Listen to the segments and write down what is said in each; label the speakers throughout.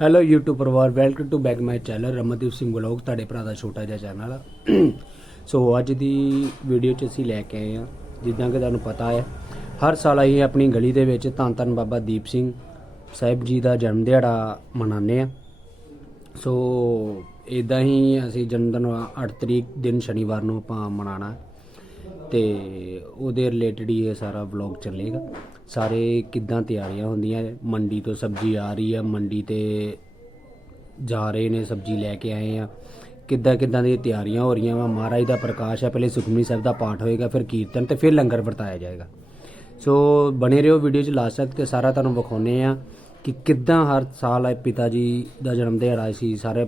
Speaker 1: Hello YouTube ਪਰਿਵਾਰ welcome to back my channel Ramandeep Singh vlog, ਤੁਹਾਡੇ ਭਰਾ ਦਾ ਛੋਟਾ ਜਿਹਾ ਚੈਨਲ ਆ। ਸੋ ਅੱਜ ਦੀ ਵੀਡੀਓ 'ਚ ਅਸੀਂ ਲੈ ਕੇ ਆਏ ਆ ਜਿੱਦਾਂ ਕਿ ਤੁਹਾਨੂੰ ਪਤਾ ਹੈ, ਹਰ ਸਾਲ ਅਸੀਂ ਆਪਣੀ ਗਲੀ ਦੇ ਵਿੱਚ ਧੰਨ ਧੰਨ ਬਾਬਾ ਦੀਪ ਸਿੰਘ ਸਾਹਿਬ ਜੀ ਦਾ ਜਨਮ ਦਿਹਾੜਾ ਮਨਾਉਂਦੇ ਆ ਸੋ ਇਦਾਂ ਹੀ ਅਸੀਂ ਜਨਮ ਦਿਨ 8 ਤਰੀਕ ਦਿਨ ਸ਼ਨੀਵਾਰ ਨੂੰ ਆਪਾਂ ਮਨਾਣਾ ਤੇ ਉਹਦੇ ਰਿਲੇਟਡ ਹੀ ਇਹ ਸਾਰਾ ਵਲੌਗ ਚੱਲੇਗਾ। ਸਾਰੇ ਕਿੱਦਾਂ ਤਿਆਰੀਆਂ ਹੁੰਦੀਆਂ, ਮੰਡੀ ਤੋਂ ਸਬਜ਼ੀ ਆ ਰਹੀ ਆ, ਮੰਡੀ ਤੇ ਜਾ ਰਹੇ ਨੇ, ਸਬਜ਼ੀ ਲੈ ਕੇ ਆਏ ਆ। ਕਿੱਦਾਂ ਕਿੱਦਾਂ ਦੀ ਤਿਆਰੀਆਂ ਹੋ ਰਹੀਆਂ ਵਾ, ਮਹਾਰਾਜ ਦਾ ਪ੍ਰਕਾਸ਼ ਹੈ ਪਹਿਲੇ ਸੁਖਮਨੀ ਸਾਹਿਬ ਦਾ ਪਾਠ ਹੋਏਗਾ, ਫਿਰ ਕੀਰਤਨ ਤੇ ਫਿਰ ਲੰਗਰ ਵਰਤਾਇਆ ਜਾਏਗਾ। ਸੋ ਬਣੇ ਰਹੋ ਵੀਡੀਓ 'ਚ ਲਾਸਟ ਤੱਕ ਤੇ ਸਾਰਾ ਤੁਹਾਨੂੰ ਵਿਖਾਉਨੇ ਆ ਕਿ ਕਿੱਦਾਂ ਹਰ ਸਾਲ ਇਹ ਪਿਤਾ ਜੀ ਦਾ ਜਨਮ ਦਿਹਾੜਾ ਸੀ ਸਾਰੇ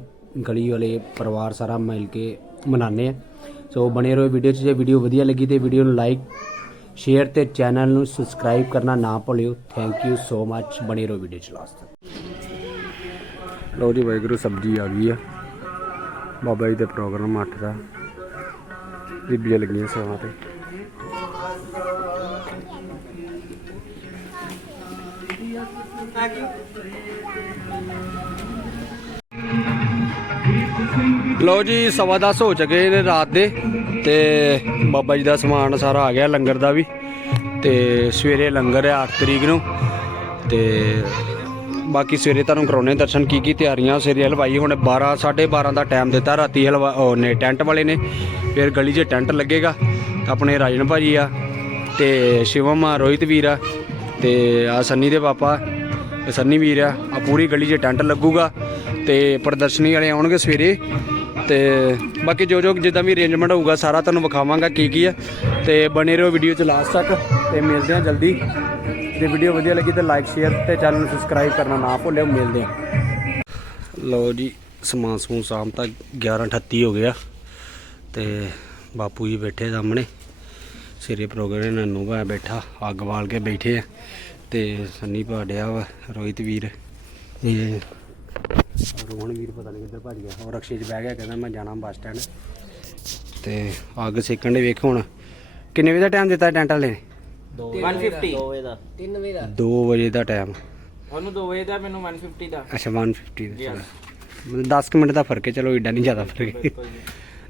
Speaker 1: ਗਲੀ ਵਾਲੇ ਪਰਿਵਾਰ ਸਾਰਾ ਮਿਲ ਕੇ ਮਨਾਉਂਦੇ ਆ। ਸੋ ਬਣੇ ਰਹੋ ਵੀਡੀਓ 'ਚ ਜੇ ਵੀਡੀਓ ਵਧੀਆ ਲੱਗੀ ਤੇ ਵੀਡੀਓ ਨੂੰ ਲਾਈਕ ਸ਼ੇਅਰ ਤੇ ਚੈਨਲ ਨੂੰ ਸਬਸਕ੍ਰਾਈਬ ਕਰਨਾ ਨਾ ਭੁੱਲਿਓ। ਥੈਂਕ ਯੂ ਸੋ ਮੱਚ ਬਣੇ ਰਹੋ ਵੀਡੀਓ 'ਚ ਲਾਸਟ ਤੱਕ। ਲੋ ਜੀ ਵਾਹਿਗੁਰੂ ਸਬਜੀ ਆ ਗਈ ਆ। ਬਾਬਾ ਜੀ ਦੇ ਪ੍ਰੋਗਰਾਮ 8 ਦਾ। ਬੀਬੀਆਂ ਲੱਗੀਆਂ ਸੇਵਾ ਤੇ। ਲਓ ਜੀ, ਸਵਾ ਦਸ ਹੋ ਚੁੱਕੇ ਨੇ ਰਾਤ ਦੇ ਤੇ ਬਾਬਾ ਜੀ ਦਾ ਸਮਾਨ ਸਾਰਾ ਆ ਗਿਆ ਲੰਗਰ ਦਾ ਵੀ ਤੇ ਸਵੇਰੇ ਲੰਗਰ ਹੈ 8 ਤਰੀਕ ਨੂੰ ਤੇ ਬਾਕੀ ਸਵੇਰੇ ਤੁਹਾਨੂੰ ਕਰਾਉਣੇ ਦਰਸ਼ਨ ਕੀ ਕੀ ਤਿਆਰੀਆਂ। ਸਵੇਰੇ ਹਲਵਾਈ ਹੁਣ 12 12:30 ਦਾ ਟਾਈਮ ਦਿੱਤਾ, ਰਾਤੀ ਹਲਵਾ ਨੇ ਟੈਂਟ ਵਾਲੇ ਨੇ, ਫਿਰ ਗਲੀ 'ਚ ਟੈਂਟ ਲੱਗੇਗਾ, ਆਪਣੇ ਰਾਜਨ ਭਾਜੀ ਆ ਤੇ ਸ਼ਿਵਮ ਆ, ਰੋਹਿਤ ਵੀਰ ਆ ਤੇ ਆ ਸੰਨੀ ਦੇ ਪਾਪਾ, ਸੰਨੀ ਵੀਰ ਆ ਆ ਪੂਰੀ ਗਲੀ 'ਚ ਟੈਂਟ ਲੱਗੂਗਾ ਤੇ ਪ੍ਰਦਰਸ਼ਨੀ ਵਾਲੇ ਆਉਣਗੇ ਸਵੇਰੇ। ਤੇ ਬਾਕੀ ਜੋ ਜੋ ਜਿੱਦਾਂ ਵੀ ਅਰੇਂਜਮੈਂਟ ਹੋਊਗਾ, ਸਾਰਾ ਤੁਹਾਨੂੰ ਵਿਖਾਵਾਂਗਾ ਕੀ ਕੀ ਹੈ ਤੇ ਬਣੇ ਰਹੋ ਵੀਡੀਓ 'ਚ ਲਾਸਟ ਤੱਕ ਤੇ ਮਿਲਦੇ ਹਾਂ ਜਲਦੀ। ਜੇ ਵੀਡੀਓ ਵਧੀਆ ਲੱਗੀ ਤਾਂ ਲਾਈਕ ਸ਼ੇਅਰ ਤੇ ਚੈਨਲ ਨੂੰ ਸਬਸਕ੍ਰਾਈਬ ਕਰਨਾ ਨਾ ਭੁੱਲਿਓ। ਮਿਲਦੇ ਹਾਂ। ਲਓ ਜੀ, ਸਮਾਨ ਸਮੂਨ ਸ਼ਾਮ ਤੱਕ 11:38 ਹੋ ਗਿਆ। ਤੇ ਬਾਪੂ ਜੀ ਬੈਠੇ ਸਾਹਮਣੇ। ਸਿਰੇ ਪ੍ਰੋਗਰਾਮ ਨਾਲ ਨੂੰਹਾ ਬੈਠਾ, ਅੱਗ ਬਾਲ ਕੇ ਬੈਠੇ ਆ। ਤੇ ਸੰਨੀ ਭਾਡਿਆ ਵਾ, ਰੋਹਿਤ ਵੀਰ। ਇਹ ਰੋਹਨ ਵੀਰ ਪਤਾ ਨਹੀਂ ਕਿੱਧਰ ਭੱਜ ਗਿਆ। ਉਹ ਰਕਸ਼ੇ 'ਚ ਬਹਿ ਗਿਆ ਕਹਿੰਦਾ ਮੈਂ ਜਾਣਾ ਬੱਸ ਸਟੈਂਡ। ਤੇ ਅੱਗ ਸੇਕਣ ਦੇ ਵੇਖ ਹੁਣ। ਕਿੰਨੇ ਵਜੇ ਦਾ ਟਾਈਮ ਦਿੱਤਾ ਟੈਂਟ ਵਾਲੇ ਨੇ?
Speaker 2: 150 2 ਵਜੇ ਦਾ।
Speaker 3: 3 ਵਜੇ ਦਾ।
Speaker 1: 2 ਵਜੇ ਦਾ ਟਾਈਮ
Speaker 2: ਉਹਨੂੰ 2 ਵਜੇ ਦਾ ਮੈਨੂੰ 150 ਦਾ।
Speaker 1: ਅੱਛਾ 150 ਦਾ ਮਤਲਬ 10 ਕੁ ਮਿੰਟ ਦਾ ਫ਼ਰਕ ਹੈ। ਚਲੋ ਏਡਾ ਨਹੀਂ ਜ਼ਿਆਦਾ ਫ਼ਰਕ ਹੈ।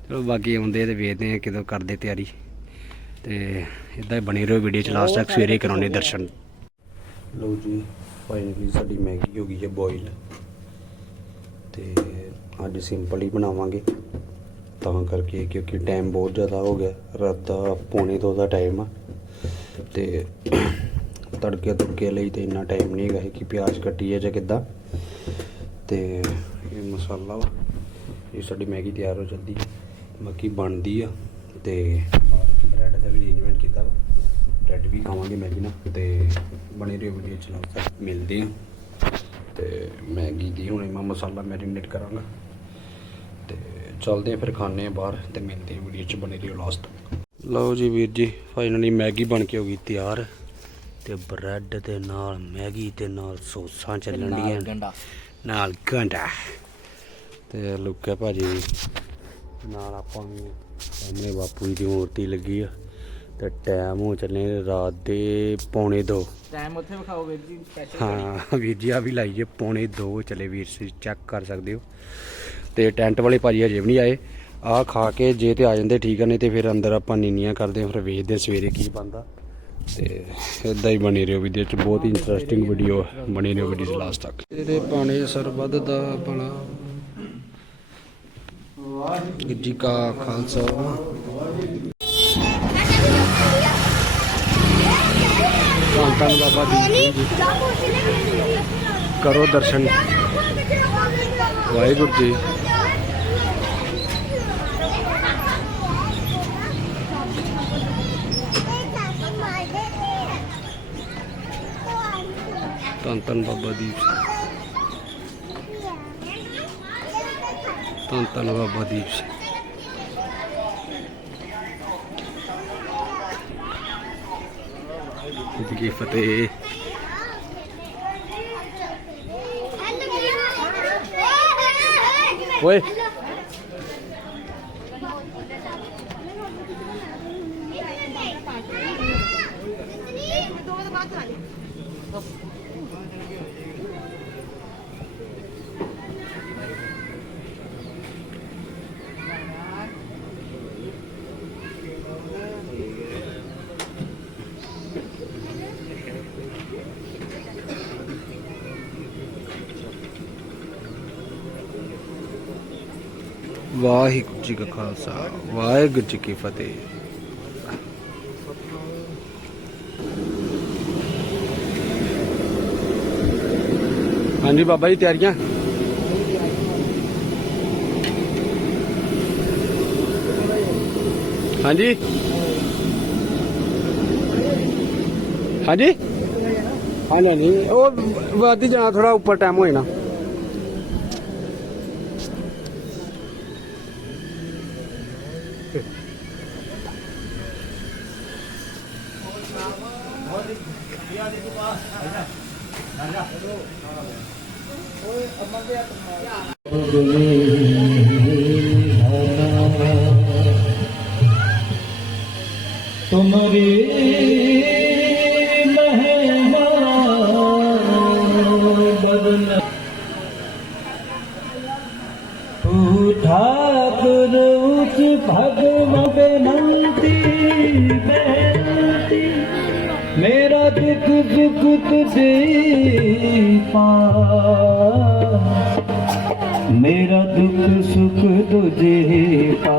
Speaker 1: ਚਲੋ ਬਾਕੀ ਆਉਂਦੇ ਤੇ ਵੇਖਦੇ ਆ ਕਿਦੋਂ ਕਰਦੇ ਤਿਆਰੀ। ਤੇ ਇਦਾਂ ਹੀ ਬਣੀ ਰਹੋ ਵੀਡੀਓ ਚ ਲਾਸਟ ਤੱਕ। ਸਵੇਰੇ ਕਰਾਉਣੇ ਦਰਸ਼ਨ। ਲਓ ਜੀ ਫਾਈਨਲੀ ਸਾਡੀ ਮੈਗੀ ਹੋ ਗਈ ਹੈ ਬੋਇਲ ਤੇ ਅੱਜ ਸਿੰਪਲ ਹੀ ਬਣਾਵਾਂਗੇ। ਤਾਂ ਕਰਕੇ ਕਿਉਂਕਿ ਟਾਈਮ ਬਹੁਤ ਜ਼ਿਆਦਾ ਹੋ ਗਿਆ। ਰਾਤ ਦਾ ਪੌਣੇ ਦੋ ਦਾ ਟਾਈਮ ਆ। ਤੇ ਤੜਕੇ ਤੜਕੇ ਲਈ ਤੇ ਇੰਨਾ ਟਾਈਮ ਨਹੀਂ ਹੈਗਾ ਕਿ ਪਿਆਜ਼ ਕੱਟੀਏ ਜਾਂ ਕਿੱਦਾਂ। ਤੇ ਇਹ ਮਸਾਲਾ ਵਾ, ਇਹ ਸਾਡੀ ਮੈਗੀ ਤਿਆਰ ਹੋ ਜਾਂਦੀ ਬਾਕੀ ਬਣਦੀ ਆ ਤੇ ਬ੍ਰੈਡ ਦਾ ਵੀ ਅਰੇਂਜਮੈਂਟ ਕੀਤਾ ਵਾ। ਬ੍ਰੈਡ ਵੀ ਖਾਵਾਂਗੇ ਮੈਗੀ ਨਾਲ ਤੇ ਬਣੇ ਰਹੋ ਵੀਡੀਓ ਚਲਾਓ। ਤੱਕ ਮਿਲਦੇ ਆ। ਤੇ ਮੈਗੀ ਦੀ ਹੁਣੇ ਮੈਂ ਮਸਾਲਾ ਮੈਰੀਨੇਟ ਕਰਾਂਗਾ। ਤੇ ਚੱਲਦੇ ਆ ਫਿਰ ਖਾਣੇ ਆ ਬਾਹਰ ਤੇ ਮਿਲਦੇ ਆ ਵੀਡੀਓ ਚ ਬਣੇ ਰਹੋ ਲਾਸਟ ਲਓ ਜੀ ਵੀਰ ਜੀ ਫਾਈਨਲੀ ਮੈਗੀ ਬਣ ਕੇ ਹੋ ਗਈ ਤਿਆਰ ਤੇ ਬ੍ਰੈਡ ਦੇ ਨਾਲ ਮੈਗੀ ਤੇ ਨਾਲ ਸੌਸਾਂ ਚੱਲਣ ਡੀਆਂ। ਨਾਲ ਗੰਡਾ। ਤੇ ਲੁੱਕਾ ਭਾਜੀ ਨਾਲ ਆਪਾਂ ਵੀ ਸਾਹਮਣੇ ਬਾਪੂ ਜੀ ਦੀ ਮੂਰਤੀ ਲੱਗੀ ਆ। ਤੇ ਟਾਈਮ ਹੋ ਚੱਲੇ ਰਾਤ ਦੇ ਪੌਣੇ 2
Speaker 2: ਟਾਈਮ ਉੱਥੇ ਵਿਖਾਓ ਵੀਰ ਜੀ ਸਪੈਸ਼ਲ
Speaker 1: ਹਾਂ ਵੀਰ ਜੀ ਆ ਵੀ ਲਾਈਏ ਪੌਣੇ 2 ਚਲੇ ਵੀਰ ਸੀ ਚੈੱਕ ਕਰ ਸਕਦੇ ਹੋ। ਤੇ ਟੈਂਟ ਵਾਲੇ ਭਾਜੀ ਹਜੇ ਵੀ ਨਹੀਂ ਆਏ। ਆ ਖਾ ਕੇ ਜੇ ਤੇ ਆ ਜਾਂਦੇ ਠੀਕ ਆ ਨਹੀਂ ਤੇ ਫਿਰ ਅੰਦਰ ਆਪਾਂ ਨੀਨੀਆਂ ਕਰਦੇ ਹਾਂ ਫਿਰ ਵੇਖਦੇ ਸਵੇਰੇ ਕੀ ਬਣਦਾ। ਤੇ ਇਦਾਂ ਹੀ ਬਣੀ ਰਹੋ ਵੀਡੀਓ ਚ ਬਹੁਤ ਹੀ ਇੰਟਰਸਟਿੰਗ ਵੀਡੀਓ ਬਣੀ ਰਹੋ ਵੀਡੀਓ ਲਾਸਟ ਤੱਕ। ਇਹਦੇ ਪਾਣੇ ਸਰਬੱਤ ਦਾ ਭਲਾ। ਵਾਹਿਗੁਰੂ। ਜੀ ਕਾ ਖਾਲਸਾ। ਧੰਨ ਧੰਨ ਬਾਬਾ ਦੀਪ ਸਿੰਘ ਜੀ ਕਰੋ ਦਰਸ਼ਨ ਵਾਹਿਗੁਰੂ ਜੀ ਧੰਨ ਧੰਨ ਬਾਬਾ ਦੀਪ ਸਿੰਘ ਧੰਨ ਧੰਨ ਬਾਬਾ ਦੀਪ ਸਿੰਘ ਜੀ ਫਤਿਹ। ਓਏ। ਵਾਹਿਗੁਰੂ ਜੀ ਕਾ ਖਾਲਸਾ, ਵਾਹਿਗੁਰੂ ਜੀ ਕੀ ਫਤਿਹ। ਹਾਂਜੀ ਬਾਬਾ ਜੀ, ਤਿਆਰੀਆਂ? ਹਾਂਜੀ? ਹਾਂਜੀ? ਹਾਂ ਨਹੀਂ ਉਹ ਵਾਦੀ ਜਾਣਾ ਥੋੜਾ ਉੱਪਰ ਟਾਈਮ ਹੋਏ ਨਾ
Speaker 3: तुम्हारे ਮੇਰਾ ਦੁੱਖ ਦੁੱਖ ਪਾ ਮੇਰਾ ਦੁੱਖ ਸੁਖ ਤੁਝੇ ਪਾ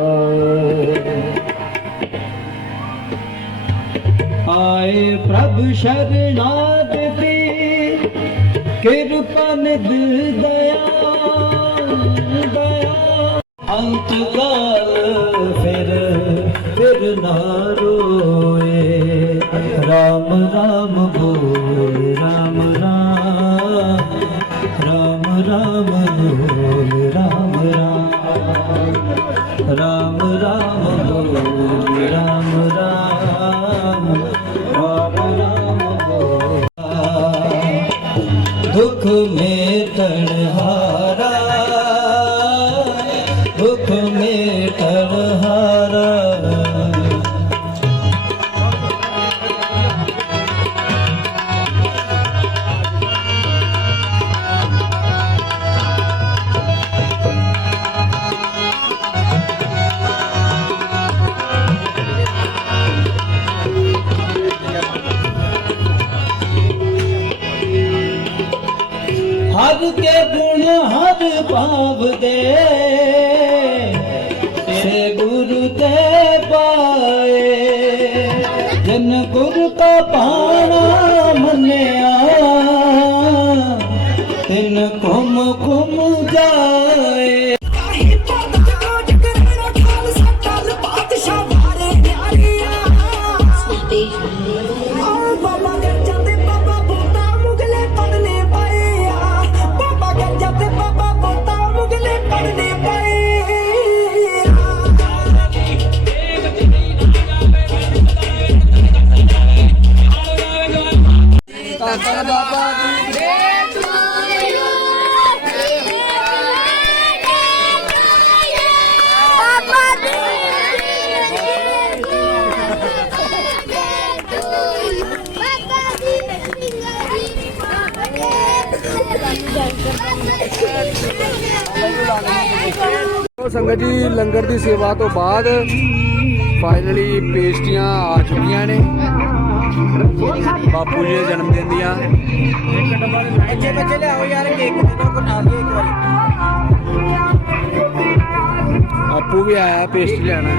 Speaker 3: ਆਏ ਪ੍ਰਭ ਸ਼ਰਨਾਗਤੀ ਕਿਰਪਾ ਨਿਧ ਦਇਆ ਦਇਆ। ਅੰਤ ਕਾਲ ਬੋਲ ਰਾਮ ਰਾਮ ਰਾਮ ਰਾਮ ਬੋਲ ਰਾਮ ਰਾਮ ਰਾਮ ਰਾਮ ਬੋਲ ਦੁਖ ਮੇਟਣ ਹਾਰਾ ਦੁਖ ਮੇਟਣ ਹਾਰਾ ਹਰ ਕੇ ਗੁਣ ਹਰ ਭਾਵ ਦੇ। ਸੇ ਗੁਰੂ ਤੇ ਪਾਏ, ਜਨ ਗੁਰ ਕਾ ਪਾਣਾ ਮੰਨਿਆ, ਤਿਨ ਕੁਮ ਕੁਮ ਜਾਏ।
Speaker 1: ਸੰਗਤ ਜੀ ਲੰਗਰ ਦੀ ਸੇਵਾ ਤੋਂ ਬਾਅਦ ਫਾਈਨਲੀ ਪੇਸਟੀਆਂ ਆ ਚੁੱਕੀਆਂ ਨੇ। ਬਾਪੂ ਜੀ ਦੇ ਜਨਮ ਦਿਨ ਦੀਆਂ।
Speaker 2: ਬੱਚੇ ਬੱਚੇ ਲਿਆਓ ਯਾਰ ਕੇਕ ਦੇ ਦੋ ਕਟਾ ਲਿਓ ਇੱਕ ਵਾਰੀ।
Speaker 1: ਆਪੂ ਵੀ ਆਇਆ ਪੇਸਟੀ ਲੈਣਾ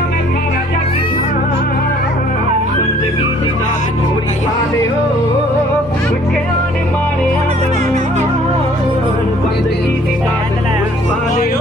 Speaker 1: Hallelujah.